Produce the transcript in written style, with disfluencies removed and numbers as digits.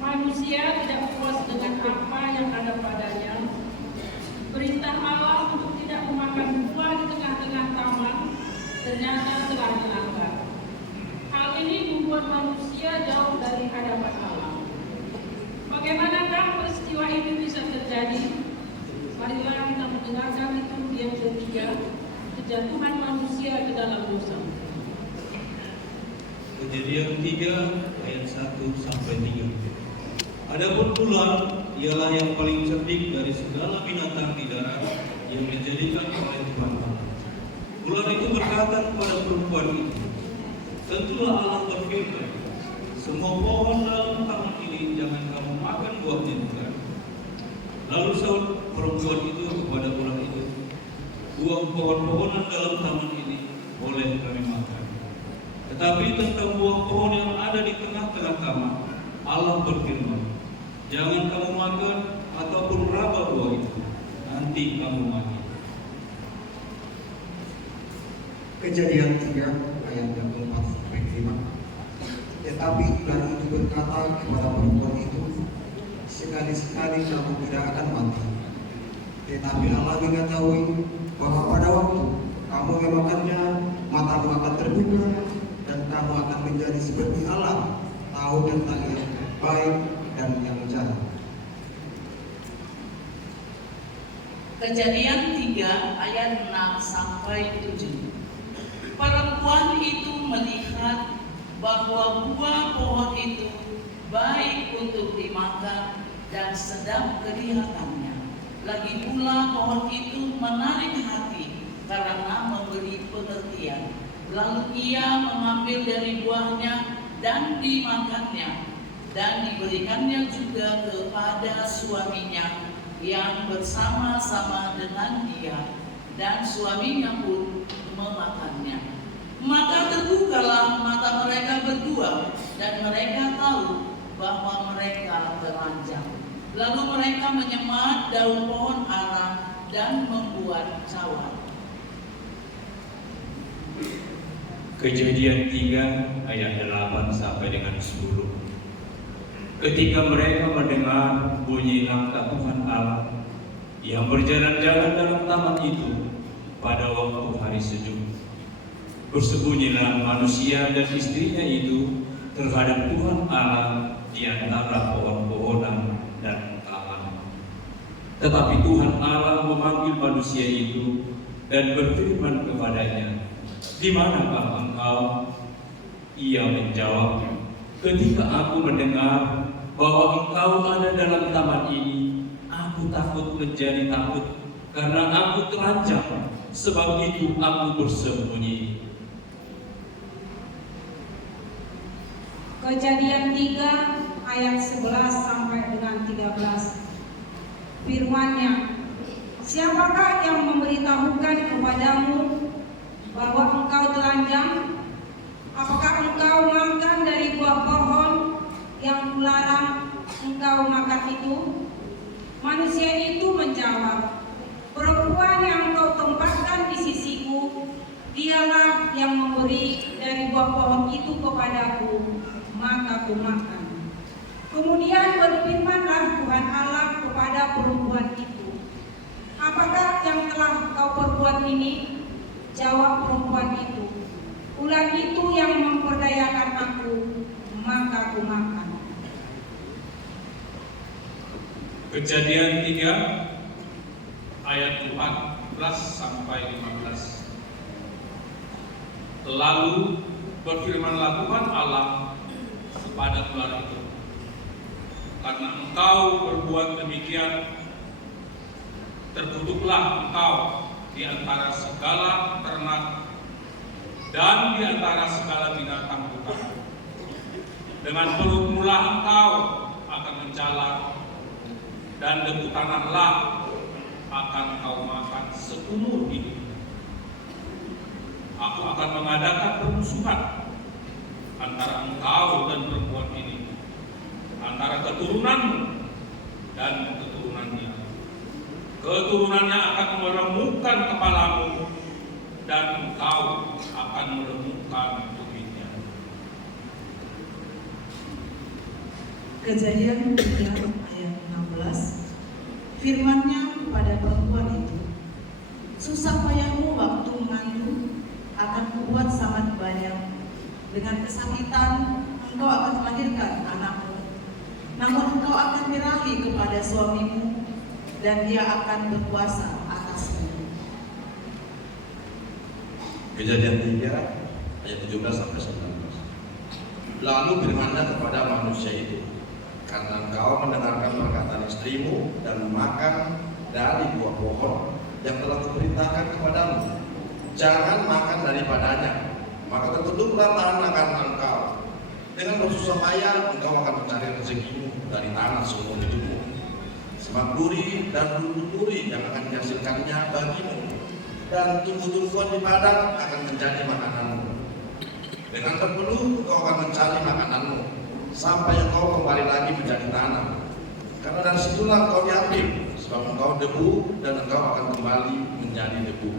Manusia tidak puas dengan apa yang ada padanya. Perintah Allah untuk tidak memakan buah di tengah-tengah taman ternyata telah dilanggar. Hal ini membuat manusia jauh dari hadapan Allah. Bagaimanakah peristiwa ini bisa terjadi? Marilah kita mendengarkan itu yang ketiga, kejatuhan manusia ke dalam dosa. Kejadian 3 ayat 1 sampai 3. Adapun ular ialah yang paling cerdik dari segala binatang di darat yang dijadikan oleh Tuhan Allah. Ular itu berkata kepada perempuan itu, tentulah Allah berfirman, semua pohon dalam taman ini jangan kamu makan buahnya juga. Lalu sahut perempuan itu kepada ular itu, buah pohon-pohonan dalam taman ini boleh kami makan. Tetapi tentang buah pohon yang ada di tengah-tengah taman, Allah berfirman, jangan kamu makan ataupun raba buah itu, nanti kamu mati. Kejadian 3 ayat 4 sampai 5. Tetapi ular itu berkata kepada perempuan itu, sekali-sekali kamu tidak akan mati. Tetapi Allah mengetahui bahwa pada waktu kamu memakannya, matamu akan terbuka dan kamu akan menjadi seperti Allah, tahu tentang yang baik dan yang jahat. Kejadian 3 ayat 6 sampai 7. Perempuan itu melihat bahwa buah pohon itu baik untuk dimakan dan sedap kelihatannya. Lagi pula pohon itu menarik hati karena memberi pengertian. Lalu ia mengambil dari buahnya dan dimakannya, dan diberikannya juga kepada suaminya yang bersama-sama dengan dia, dan suaminya pun memakannya. Maka terbukalah mata mereka berdua, dan mereka tahu bahwa mereka telanjang. Lalu mereka menyemat daun pohon ara dan membuat cawan. Kejadian 3 ayat 8 sampai dengan 10. Ketika mereka mendengar bunyi langkah Tuhan Allah yang berjalan-jalan dalam taman itu pada waktu hari sejuk, bersembunyilah manusia dan istrinya itu terhadap Tuhan Allah di antara pohon-pohonan dan taman. Tetapi Tuhan Allah memanggil manusia itu dan berfirman kepadanya, di manakah engkau? Ia menjawab, ketika aku mendengar bahwa engkau ada dalam taman ini, aku takut menjadi takut karena aku telanjang, sebab itu aku bersembunyi. Kejadian 3 ayat 11 sampai dengan 13. Firman-Nya, siapakah yang memberitahukan kepadamu bahwa engkau telanjang? Apakah engkau makan dari buah pohon yang kularang engkau makan itu? Manusia itu menjawab, perempuan yang engkau tempatkan di sisiku, dialah yang memberi dari buah pohon itu kepadaku, maka ku makan. Kemudian berfirmanlah Tuhan Allah kepada perempuan itu, apakah yang telah kau perbuat ini? Jawab perempuan itu, ular itu yang memperdayakan aku, maka ku makan. Kejadian 3 ayat 14 sampai 15. Lalu berfirmanlah Tuhan Allah kepada ular itu, karena engkau berbuat demikian, terkutuklah engkau di antara segala ternak dan di antara segala binatang hutan. Dengan perutmulah engkau akan menjalar, dan debu tanahlah akan kau makan seumur hidup. Aku akan mengadakan permusuhan antara engkau dan perempuan ini, antara keturunanmu dan keturunannya. Keturunannya akan meremukkan kepalamu, dan engkau akan meremukkan tumitnya. Kejadian 3 ayat 16, firman-Nya kepada perempuan itu, susah payahmu waktu mengandung akan kubuat sangat banyak. Dengan kesakitan engkau akan melahirkan anakmu. Namun engkau akan birahi kepada suamimu, dan dia akan berkuasa atasmu. Kejadian 3 ayat 17 sampai 19. Lalu firman-Nya kepada manusia itu, karena engkau mendengarkan perkataan istrimu dan memakan dari buah pohon yang telah kuperintahkan kepadamu, jangan makan daripadanya, maka tertutup-lah tangan akan engkau. Dengan bersusah payah engkau akan mencari rezekimu dari tanah seumur hidupmu. Semak duri dan bulu duri yang akan dihasilkannya bagimu, dan tumbuh-tumbuhan di padang akan menjadi makananmu. Dengan berpeluh engkau akan mencari makananmu sampai engkau kembali lagi menjadi tanah. Karena dari situlah engkau diambil, sebab engkau debu dan engkau akan kembali menjadi debu.